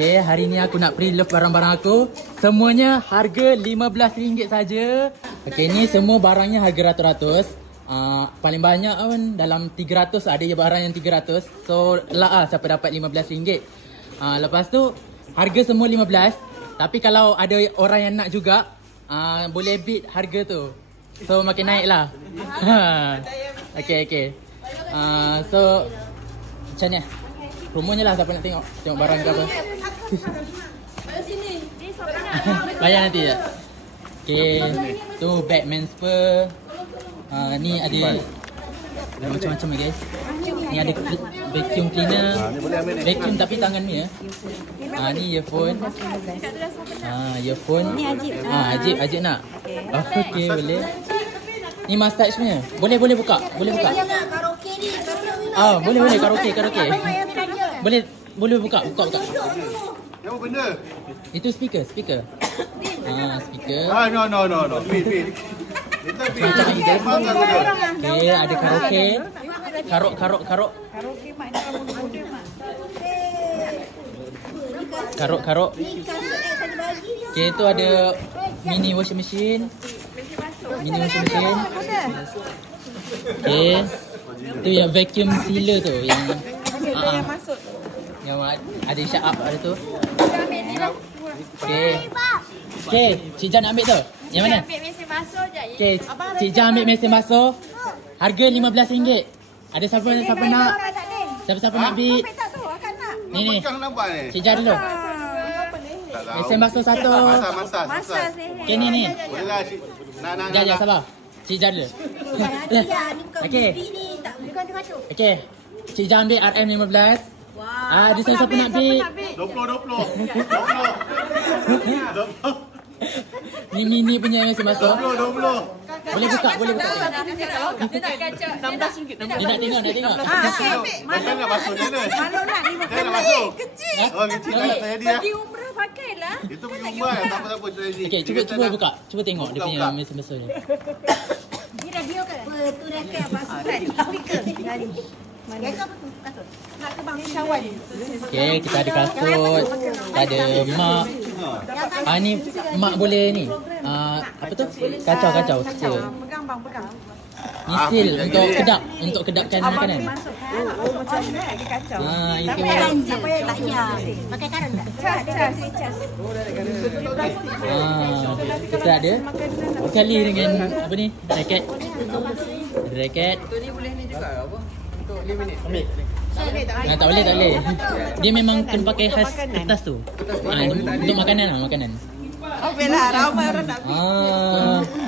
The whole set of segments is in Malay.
Okay, hari ni aku nak pre-love barang-barang aku. Semuanya harga RM15 saja. Okay, ni semua barangnya harga ratus-ratus. Paling banyak pun dalam 300, ada je barang yang 300. So, lah siapa dapat RM15. Lepas tu, harga semua RM15. Tapi kalau ada orang yang nak juga, boleh beat harga tu. So, makin naik lah. Okay. So, macam ni. Promonya lah siapa nak tengok. Tengok barang ke apa. Bayar nanti je. Okay. Tu Batman Spur. Ni ada macam-macam guys. Ni ada vacuum cleaner. Vacuum tapi tangan ni ya. Ni earphone. Earphone. Ajib nak. Okay, boleh. Ni mustache punya. Boleh buka. Boleh buka. Karaoke ni. Boleh karaoke. Boleh buka. Apa benda? Itu speaker. Speaker. No. Wait. Macam ni guys. Okay, ada karaoke. Karok. Karok. Okay, tu ada mini washing machine. Okay. Tu yang vacuum sealer tu yang yang ada shut up ada tu. Okay, Cik Jan nak ambil tu. Yang mana? Ambil mesin basuh je. Okay, Cik Jan ambil mesin basuh. Harga RM15. Ada siapa nak? Siapa nak beat? Ni. Cik Jan dulu. Mesin basuh satu. Masa. Okay, ni. Boleh lah. Jangan sabar. Cik Jan dulu. Okay. Cik Jan ambil RM15. Ada siapa nak beat? 20. Ni mini punya mesin basuh. 20. Boleh buka. Dia nak kacau. Dia nak tengok. Macam nak basuh dia ni. Malu nak Dia nak basuh. kecil. Oh, kecil tak saya dia. Pergi umrah pakailah. Itu pergi umrah. Tak apa-apa. Okay, cuba buka. Cuba tengok dia punya mesin basuh ni. Ni radio ke? Tu rakyat basuh. Speaker. Rakyat apa tu? Kasut. Nak ke bang Syawal. Okay, kita ada kasut. Kita ada mak. Ni mak boleh ni. Apa tu? Kacau. Seal. Pegang bang, pegang. Ni seal untuk kedapkan makanan. Dia kacau. Itu. Tak payah. Pakai karan tak? Cas. Kita ada sekali dengan apa ni? Raket. Ada raket. Ni boleh ni juga apa? Untuk 5 minit. Ambil. Tak boleh. Dia memang kena pakai khas kertas tu. Untuk makanan. Okeylah, ramai orang nak.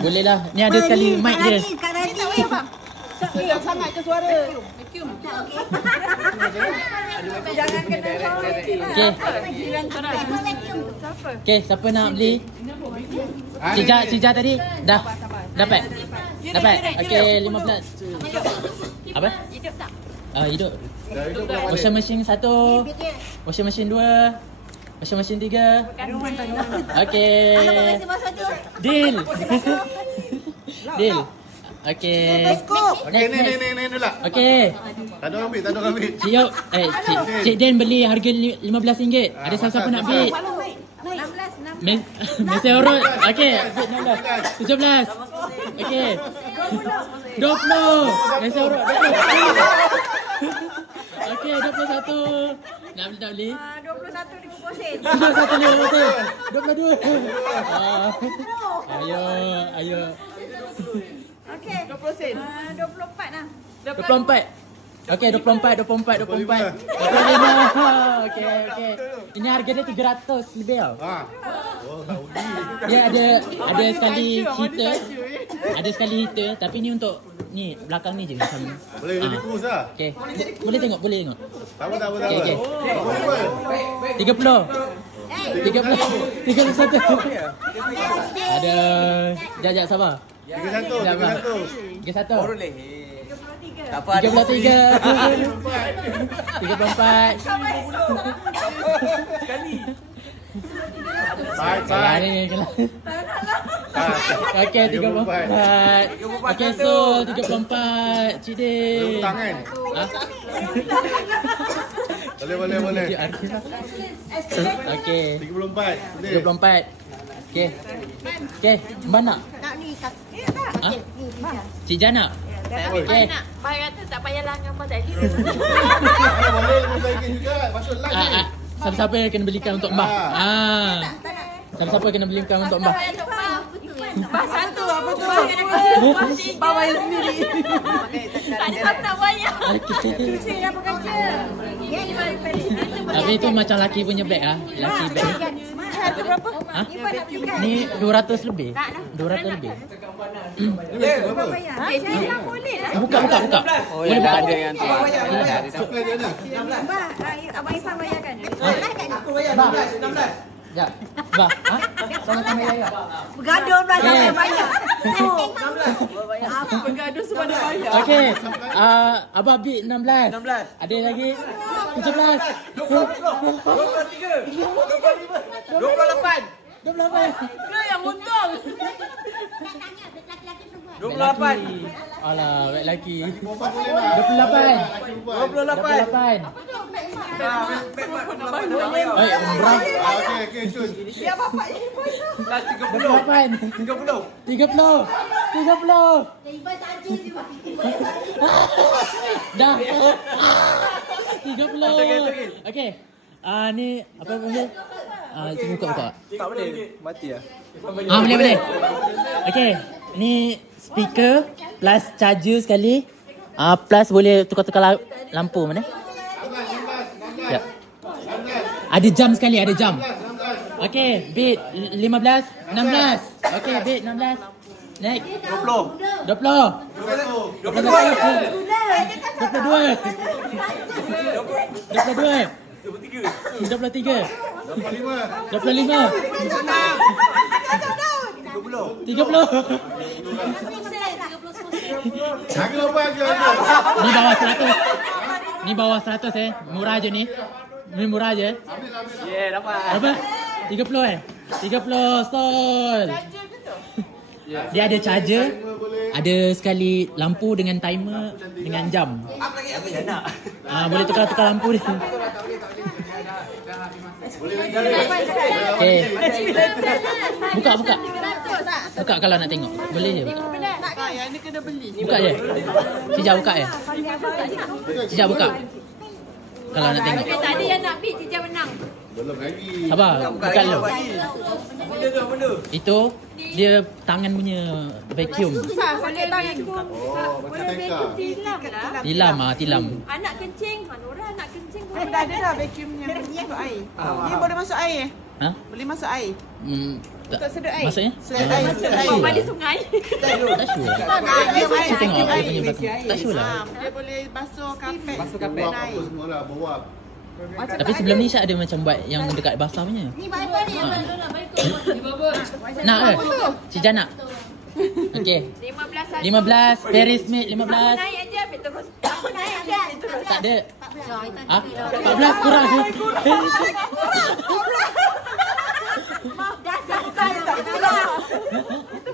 Boleh lah. Ni ada sekali mic dia. Tak payah bang. Sangat ke suara? Vacuum. Jangan kena Okay, siapa nak beli? Cija tadi? Dah dapat? Okay, 15. Apa? Hidup tak? Hidup. Washing machine 1. Washing machine 2. Washing machine 3. Okay. Deal. Okay. Okay, ni lah. Okay. Tak ada orang ambil. Cik Den beli harga RM15. Ada siapa nak bid? 16. Mesin urut. Okay, bid 16. 17. Okay. 20. Mesin urut 20. Okay, 21. Nak beli? 21 50 sen. 22. Ayo. Okey. 20 sen. 24 lah. 24. Okay, 24. 25. Okay. Ini harga dia 300 lebih tau. Dia ada sekali heater. Ada sekali heater, tapi ni untuk ni belakang ni je macam. Boleh jadi kurus lah. Okay. Boleh tengok. Tak apa. Okay. 30. 31. Ada. Jap sabar. 31. 31. Boleh. Tak apa. 33. 34. Sekali. Baik. Okay, 34. Okay, so 34. Cik Din. Hutang kan? Boleh. Okey. 34. 24. Okey. Okey, mana? Nak ni kat. Ha? Cik Jana. Okey. Bayar kata tak payahlah gambar tadi. Boleh membaikkan juga. Masuk live ni. Siapa-siapa yang kena belikan untuk Mbah? Siapa-siapa yang kena belikan untuk Mbah? Bah satu apa tu? Bah bayar sendiri. Tak ada siapa nak bayar. Okey. Saya dah bekerja. Tapi itu macam laki punya beg lah. Laki beg. Harga berapa? Ha? Ni 200 lebih. 200 lebih. Berapa bayar? Boleh lah. Buka. Oh, yang dah ada yang tu. Supply dia ada. Bah, Abang Ifan bayarkan. Ya. Bah, ha? Sama kamera ya. Bergaduh pula sampai bayar. Apa bergaduh semua ada bayar. Okey. Abah bid 16. Ada lagi? 17. 28. Dia yang untung. 28. Alah, baik lagi. 28. 28. Oi, murah. Okey, cun. Dia bapak ini pun. 28. 30. 30. Dah. 30. Okey. Ni apa panggil? Cuba buka. Tak boleh. Mati lah. Boleh. Okey. Ni speaker plus charger sekali. Plus boleh tukar-tukar lampu mana? Ya. Ada jam sekali, ada jam. Okey, bid 15, 16. Okey, bid 16. Naik 20. 20. 23. 30. Harga apa harga? Ni bawah 100 Murah je ni. Ni murah je. Yeah, dapat. Berapa? 30 30 stol. Dia ada charger, ada sekali lampu dengan timer dengan jam. Boleh tukar-tukar lampu dia. Okey. Buka kalau nak tengok. Boleh je buka. Yang ni kena beli. Buka je. Cica buka je. Cica buka. Kalau nak tengok. Tadi yang nak bid Cica menang. Belum lagi. Sabar, buka dulu. Benda. Itu dia tangan punya vacuum. Susah pakai tangan. Macam tengkar. Tilam. Tilam. Anak kencing, Nora anak kencing. Dah ada dah vacuumnya masuk air. Ni boleh masuk air. Ha? Boleh masuk air. Untuk sedut air. Maksudnya? Sedut air. Bawa di sungai. Tak sure. Saya tengok dia punya belakang. Tak sure lah. Dia boleh basuh kapet. Buat apa semua lah, bawa. Tapi sebelum ni Syak ada macam buat yang dekat basah punya. Ni baik ni yang Nak ke? Cik Jan nak? Okey. 15 15 Paris mate 15. naik aja terus. Aku naik aja. Tak ada. 14 kurang. Dah sampai tak kurang. Itu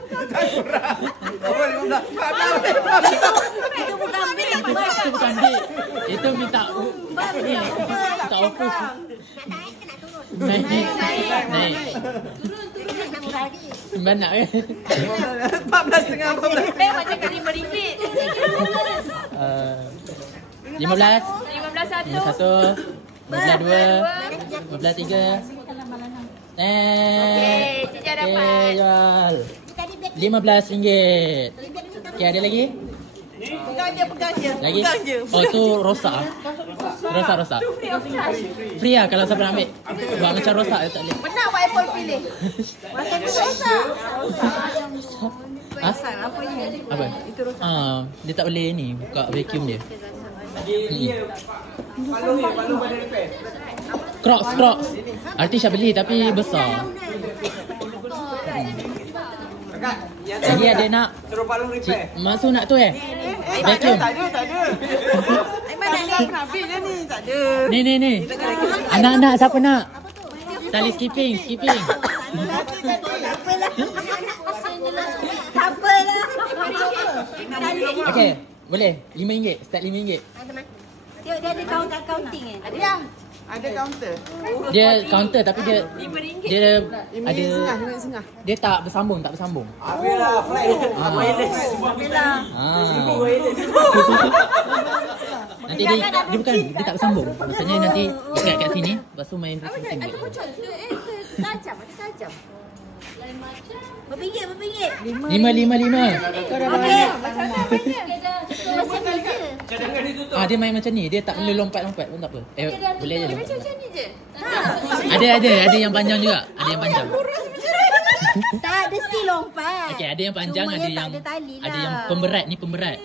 bukan bil. Itu bukan bil. Itu minta minta opus. Naik. Turun nak ke? 14.5. Macam kali beringgit. 15 15 satu. 15 2 15 3 Okey, Cica dapat. jual RM15. Okey, ada lagi? Pegang je. Lagi? Pegang je. Oh, tu rosak. Rosak. Free lah kalau siapa nak ambil. Buat macam rosak tak boleh. Benar Pak Apple pilih. Masa tu rosak. Ha? Apa? Dia tak boleh ni buka vacuum dia. Palung pada repair. Crocs. Arti Syah beli tapi besar. Lagi ada nak? Suruh palung repair. Maksud nak tu vacuum. Tak ada. Mana nak bid dia ni? Tak ada. Ni. Anak-anak siapa nak? Tali skipping. Tak apalah. Okey, boleh. RM5. Start RM5. Dia ada counting Ada Ya. Ada kaunter. Dia counter tapi dia RM5. dia ada RM5. dia tak bersambung. Habis lah flight. Wireless. Alhamdulillah. Nanti dia tak bersambung. Maksudnya nanti dekat kat sini, lepas tu main pusing-pusing. Ada bocor. Tajam. Ada tajam. Lain macam. Berpinggit. 5. Okey. Macam beza. Cadangan dia tutup. Dia main macam ni. Dia tak perlu lompat-lompat pun tak apa. Boleh je. Macam ni je. Ada yang panjang juga. Ada yang panjang. Tak ada still lompat. Okey, ada yang panjang, Cuma ada dia yang tak ada tali ada lah. yang pemberat. Ni pemberat.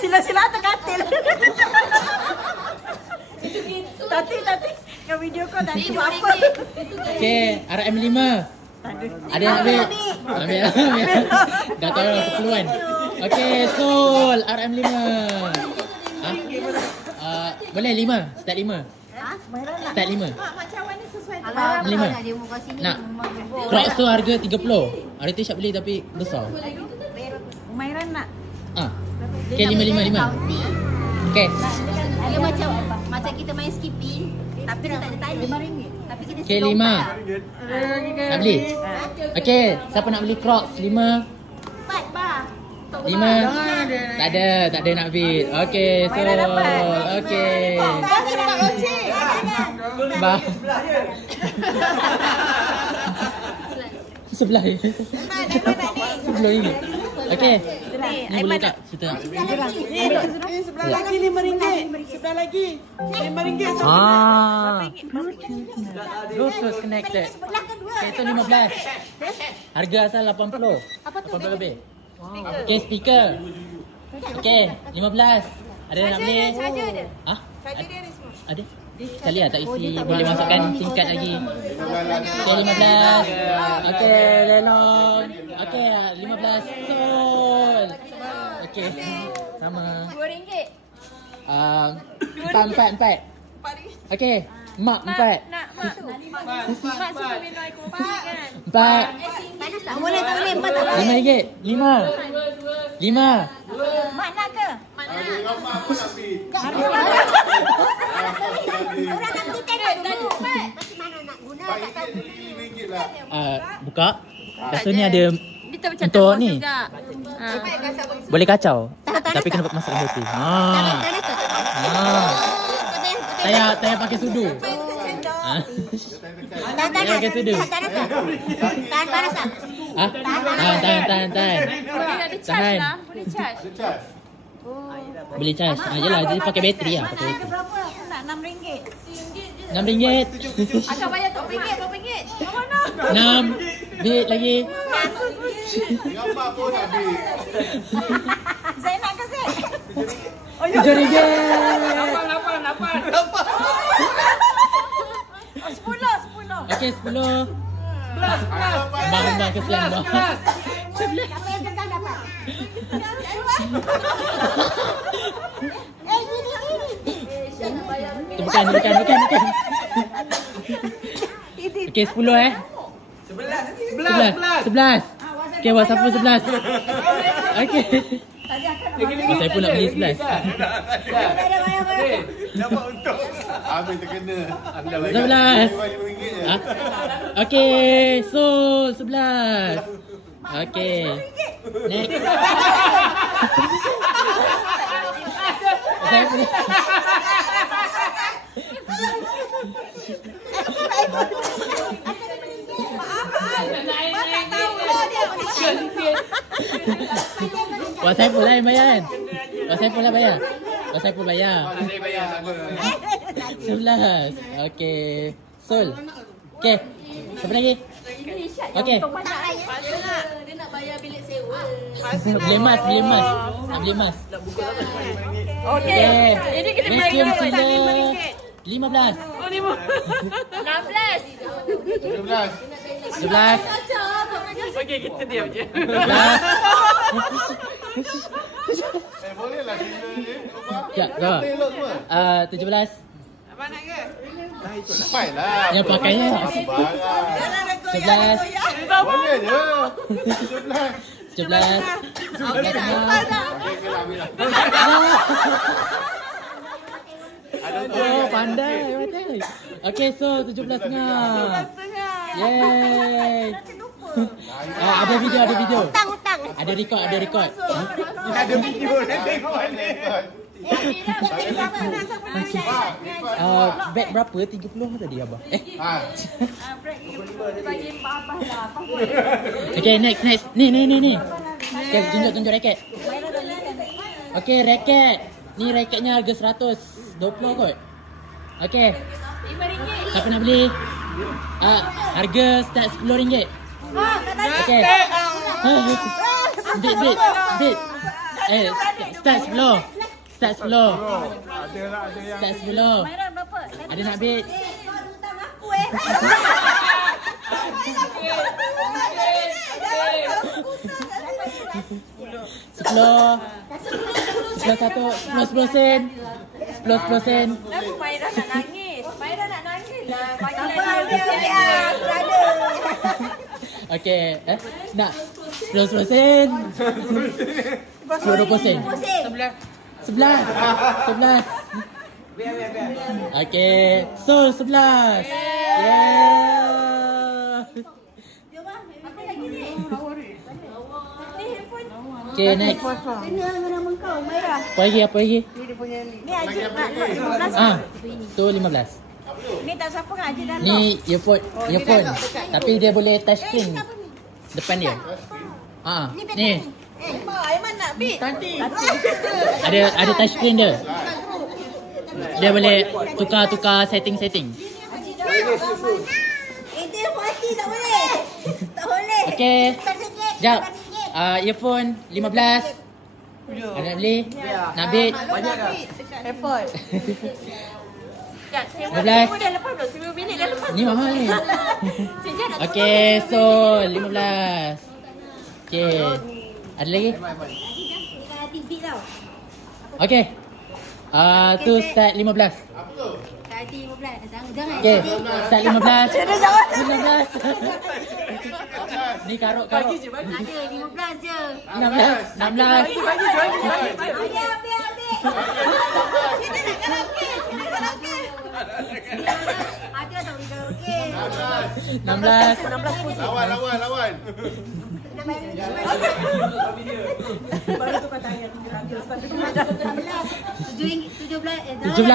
Sila terkatil. Tati yang video kau tadi buat apa? Okey, RM5. Ada yang ambil. Dah tahu lah 10-an. Okey, Sol RM5. Boleh 5. Start 5. Start 5. Macam mana sesuai Alah, dengan nak dia muka sini. Nak. Crocs tu harga 30. Ada t-shirt beli tapi besar. Umairan nak. Okey, 5. Okey. Dia macam kita main skipping tapi dia tak ada tali. RM5. Tapi kita Okey, 5. Nak beli? Okey, siapa nak beli Crocs 5? 4 bah. 5. Tak ada nak bid. Okey, so okey. Bah. Sebelah ni. Sebelah ni. Okey. Ni boleh tak kita nak? Ini sebelah lagi RM5. Sebelah lagi RM5. Bluetooth connected. Okay, itu 15. Harga asal 80. 80 lebih. Okay, speaker. Okay, 15. Ada yang nak beli? Charger ada. Ada? Sekali lah tak isi. Boleh masukkan singkat lagi. Okay, 15. Okay, lelong. Okay, 15. Sol. Okay, sama. RM2. 4. Okay, mak 4. Mak suka minum air kopi kan. 4. Tak boleh. 4 tak boleh. RM5. 5. Mak nak ke? Kalau mak pun nak bid. Orang nak kita nak dulu. Macam mana nak guna? Tak tahu. RM5 lah. Buka. Lepas tu ni ada untuk ni. Boleh kacau. Tapi kena masuk hati. Saya pakai sudu. Tahan panas tak? Tahan. Tahan. Boleh charge. Ada charge. Boleh charge. Yelah, dia pakai bateri lah. Pakai bateri. Berapa? Nak RM6. RM6. Akan bayar RM2. 6. Bid lagi. Dengan mak pun nak bid. Zain nak ke Zain? RM7. 10. Okey, 10. Bang, kesian bang. Siapa yang tentang dapat? Itu bukan. Okey, 10 11. Okey, buat siapa 11? Okey. Saya pun nak beli 11. Dapat untung. Habis terkena. 11. RM5 Okey, Sol 11. Okey. Next. Saya beli. Wah, saya pula yang bayar kan? Saya pula bayar. 11. Okey. Sol. Okey. Siapa lagi? Okey. Dia nak bayar bilik sewa. Beli emas. Nak beli emas. Okey. Ini kita Vacuum bayar sealer. RM15. 15. 16. 11. Okey, kita diam je. 11. boleh lah sila ni. Ya, berapa? Elok semua. 17. Abang nak ke? Sampai lah. Yang pakainya. Sembarang. 11. Boleh je. 11. 17. Okey dah. Oh, pandai. Okay, so 17.5. Yay. Ada video. Hutang. Ada record. Ada video dah tengok ni. Beg berapa? 30 tadi abah. Okay, next. Ni. Okay, tunjuk raket. Okay, raket. Ni raketnya harga 120 kot. Okay. RM5. Siapa nak beli? Harga start RM10. Okay. Bit. Start 10. Start 10. Mainan berapa? Ada nak bid? Hutang aku Sepuluh sen. 10 sen. Kenapa Maira nak nangis? Lah. Bagi Okay. Nak 10 sen. 20 sen. 11. Okay. So 11. Yeah. Apa lagi ni? Okay, next. Ini nama kau, Maira. Apa lagi? Ni Ajib nak 15. Tu 15. Ni tak siapa kan Ajib dah. Ni earphone. Tapi dia boleh touch screen. Depan dia. Ni. Aiman nak bid. Ada touch screen dia. Dia boleh tukar setting. Itu hati tak boleh. Tak boleh. Okay. Sekejap. Earphone 15. Ada nak beli? Nak bid? Banyak dah. Airport. 15. Dah lepas belum? 10 minit dah lepas. Ni mahal ni. Okay, so 15. Okay. Ada lagi? TV tau. Okay. Tu start 15. Tadi 15. Jangan. Okay. Start 15. 15. Ni karuk. Ada 15 je. 16. Biar. Sini nak karaoke. Ada tak boleh karaoke. 16. Lawan. Baru tu kau tanya. 17. Okay.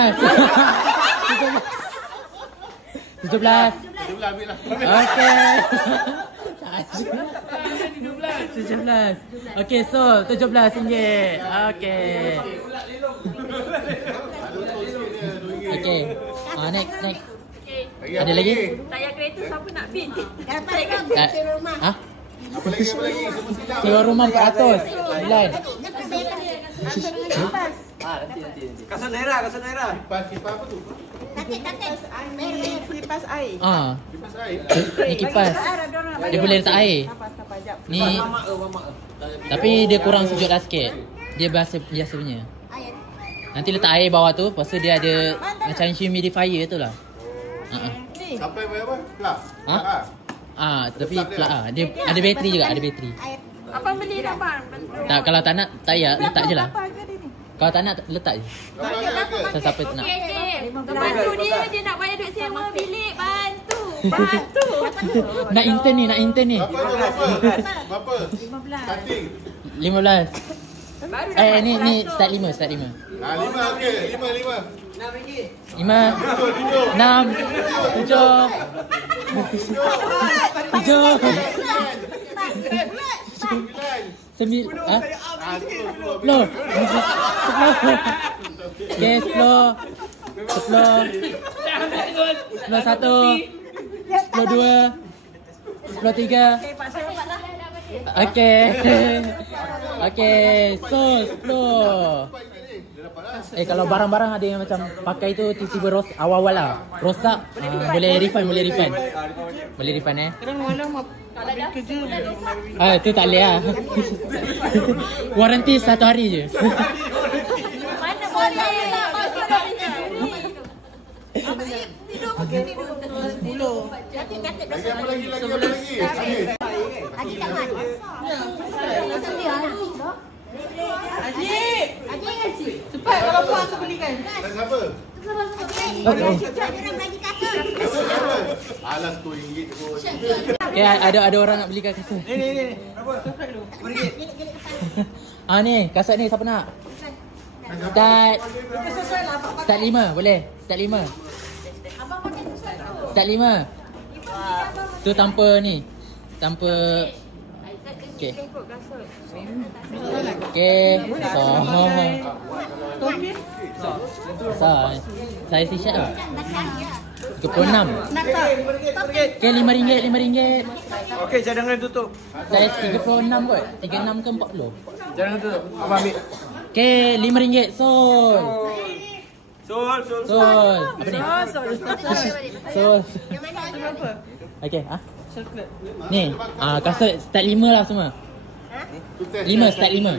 17. Okay, so RM17. Okay. Okay. Next. Ada lagi? Tayar kereta siapa nak bid? Dapat rumah. Sewa rumah 400 bulan. Nanti. Kasut Naira. Kipas apa tu? Kipas air. Kipas air. Ni kipas. Dia boleh letak air. Ni tapi dia kurang sejuk lah sikit. Dia biasa punya. Nanti letak air bawah tu, lepas tu dia ada macam humidifier tu lah. Sampai berapa? Plug. Tapi plug Dia ada bateri juga, Abang beli dah bang. Tak, kalau tak nak, tak payah, letak je lah. Kalau tak nak, letak je. Siapa nak. Okey. Bantu dia nak bayar duit sewa bilik. Bantu. Nak intern ni. Berapa? 15. 15. Ni start 5. 5 okey. 5. 5, 6, 7, 9, 10. Okay, 10, 11, 10, 2, 13. Okay, so 10. Kalau barang-barang ada yang macam pakai tu tiba-tiba awal-awal lah rosak, boleh refund. Boleh refund Kadang-kadang habis kerja. Tu tak boleh lah. Warranty 1 hari je. Mana boleh? Tidur pakai tidur. 10. Lagi apa lagi? Haji tak mat. Haji. Cepat kalau puan aku belikan. Dan siapa? Ada orang bagi kasut. Alas RM2 kot. Okay, ada orang nak belikan kasut. Ni. Berapa? Coklat tu. RM5. Ni, kasut ni siapa nak? Start 5 boleh? Start 5. Start 5. Tu tanpa ni. Tanpa okey. Okey. So. Saya t-shirt ah. 36. Okey, RM5. Okey, cadangan tutup. Saya 36 kot. 36 ke 40? Cadangan tutup. Abang ambil. Okey, RM5 Sol. Sol. Apa ni? Sol. Sol. Okey, coklat. Ni, kasut start 5 lah semua. 5, start 5.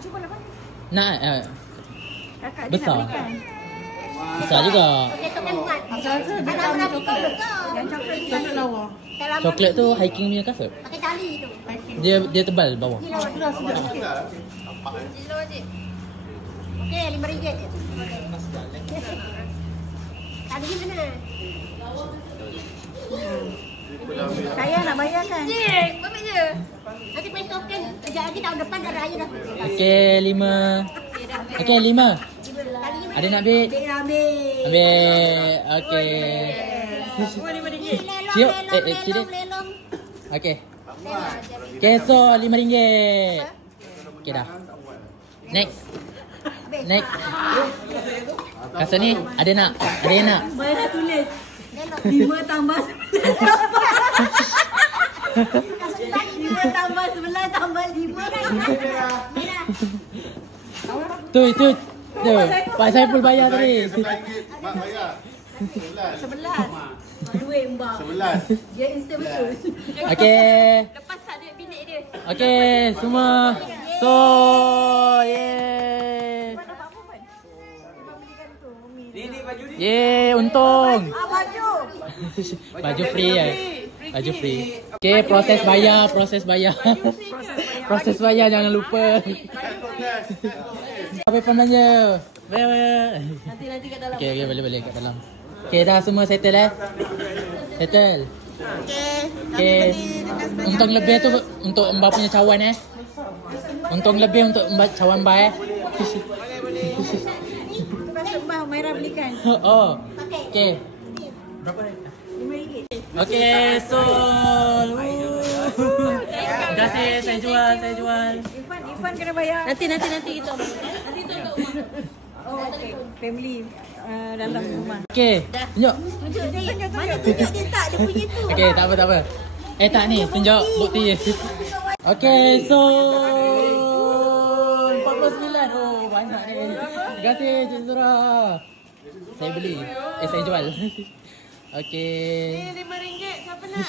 Cuba lepas. Nak Kakak besar. Besar juga. Okey, tak muat. Anak coklat. Yang coklat lawa. Coklat tu hiking punya kasut. Pakai tali tu. Dia tebal bawah. Kilo je. Okey, RM5 je. Tadi mana? Saya nak bayar kan? Ambil je. Nanti pakai token. Kejap lagi tahun depan dah raya dah. Okey, 5. Okey, 5. Ada nak ambil? Ambil. Okey. Semua RM5. Siap. Tidak. Okey. Okey, so RM5. Okey dah. Next. Kasut ni ada nak? Ada yang nak? Bayar dah tulis. 5 tambah 11 tambah 11 tambah 5. Tu. Pak Saiful bayar tadi. Mak bayar. 11. Duit mbak. 11. Dia instant betul. Okey. Lepas tak duit bilik dia. Okey, semua. So, yeah. Ni baju ni. Yeah, untung. Baju. Baju free ya. Baju free. Okey, proses bayar. Proses bayar jangan lupa. Sampai phone belanja. Nanti kat dalam. Okey, boleh kat dalam. Okey, dah semua settle Settle. Okey. Untung lebih tu untuk Mbak punya cawan Untung lebih untuk Mbak cawan Mbak Pasal Mbak Humaira belikan. Oh. Okey. RM5. Okey, so. Terima kasih, saya jual. Irfan kena bayar. Nanti kita. Nanti tu kat rumah. Oh, okey. Family dalam rumah. Okey. Tunjuk. Mana tunjuk dia tak? Dia punya tu. Okey, tak apa. Tak ni, tunjuk bukti. Okey, so 49. Oh, banyak ni. Terima kasih, Cik Zura. Saya beli. Saya jual. Okey. RM5. Siapa nak?